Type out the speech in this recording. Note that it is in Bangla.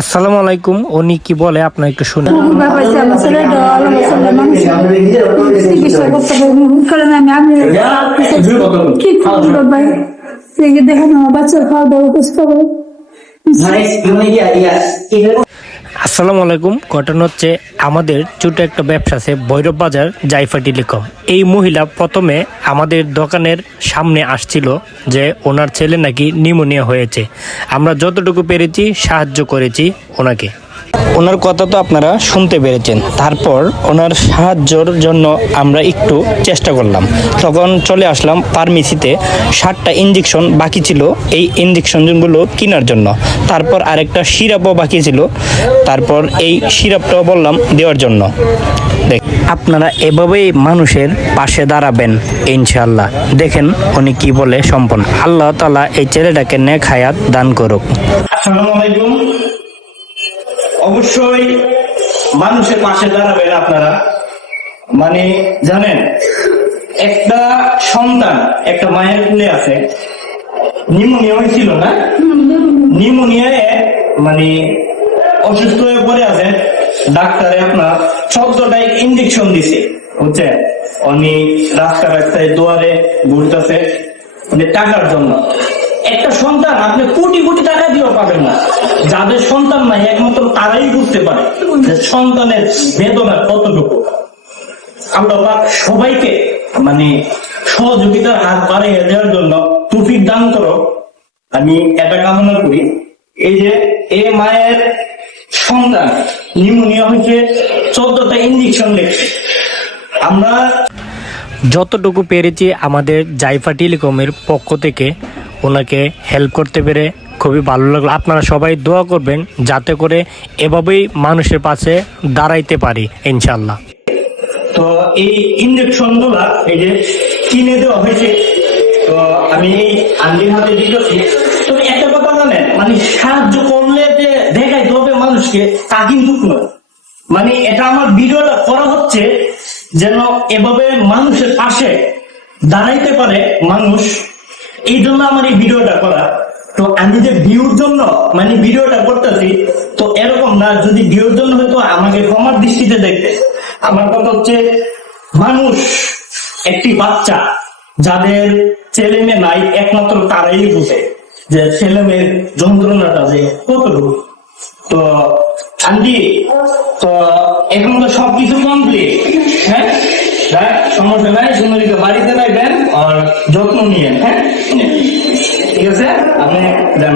আসসালামু আলাইকুম। উনি কি বলে আপনার একটু শুনেন। আসসালামু আলাইকুম। ঘটনা হচ্ছে আমাদের ছোট একটা ব্যবসা আছে ভৈরব বাজার জাইফা টেলিকম। এই মহিলা প্রথমে আমাদের দোকানের সামনে আসছিল যে ওনার ছেলে নাকি নিউমোনিয়া হয়েছে। আমরা যতটুকু পেরেছি সাহায্য করেছি ওনাকে। ওনার কথা তো আপনারা শুনতে পেরেছেন। তারপর ওনার সাহায্যের জন্য আমরা একটু চেষ্টা করলাম। তখন চলে আসলাম ফার্মেসিতে। 7টা ইঞ্জেকশন বাকি ছিল এই ইঞ্জেকশনগুলো কেনার জন্য। তারপর আরেকটা সিরাপও বাকি ছিল। তারপর এই সিরাপটাও বললাম দেওয়ার জন্য। দেখ, আপনারা এভাবেই মানুষের পাশে দাঁড়াবেন ইনশাআল্লাহ। দেখেন উনি কি বলে সম্পূর্ণ। আল্লাহ তাআলা এই ছেলেটাকে নেক হায়াত দান করুক। আসসালামু আলাইকুম। অবশ্যই মানুষের পাশে দাঁড়াবেন আপনারা। মানে জানেন, একটা সন্তান একটা মায়ের কোলে আছে, নিউমোনিয়া হয়েছিল না, নিউমোনিয়ায় মানে অসুস্থ হয়ে পড়ে আছে। ডাক্তারে আপনার 14টাই ইঞ্জেকশন দিছে, বুঝছেন? উনি রাস্তায় রাস্তায় দুয়ারে ঘুরতেছে টাকার জন্য। একটা সন্তান আপনি কোটি কোটি টাকা দিয়েও পাবেন না। যাদের সন্তান নাই একমাত্র তারাই বুঝতে পারে যে সন্তানের বেদনা কতটুকু। আল্লাহ পাক সবাইকে মানে সহযোগিতার হাত বাড়িয়ে দেওয়ার জন্য তৌফিক দান করো, আমি এটা কামনা করি। এই যে এই মায়ের সন্তান নিউমোনিয়া হয়েছে, 14টা ইঞ্জেকশন লেগেছে। আমরা যতটুকু পেরেছি আমাদের জাইফা টেলিকমের পক্ষ থেকে ওনাকে হেল্প করতে পেরে খুবই ভালো লাগলো। আপনারা সবাই দোয়া করবেন যাতে করে এভাবেই মানুষের পাশে দাঁড়াইতে পারি ইনশাল্লাহ। তো এই ইঞ্জেকশন গুলা এই যে কিনে দেওয়া হয়েছে, তো আমি এই আন্টির হাতে দিতেছি। তো একটা কথা জানেন, মানে সাহায্য করলে যে দেখাইতে হবে মানুষকে তা কিন্তু নয়। মানে এটা আমার ভিডিওটা করা হচ্ছে যেন এভাবে মানুষের পাশে দাঁড়াইতে পারে মানুষ, এই জন্য আমার এই ভিডিওটা করা। তো আমি যে ভিউর জন্য মানে ভিডিওটা করতেছি, তো এরকম না। যদি ভিউর জন্য হয়তো আমাকে ক্ষমার দৃষ্টিতে দেখতে। আমার কথা হচ্ছে, মানুষ একটি বাচ্চা যাদের ছেলে মেয়ে নাই একমাত্র তারাই বুঝে যে ছেলে মেয়ের যন্ত্রণাটা যে কতটুকু। তো আন্টি, তো এখন তো সবকিছু কমপ্লিট। হ্যাঁ, সমস্যা নাই, সুন্দরীকে বাড়িতে রাখবেন আর যত্ন নিয়েন। হ্যাঁ, ঠিক আছে, আপনি যান।